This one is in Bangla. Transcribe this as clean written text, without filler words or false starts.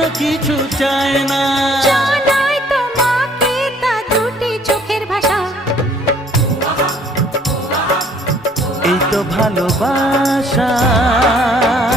কিছু চায় না। জানাই তোমাকে তা দুটি চোখের ভাষা। এই তো ভালোবাসা।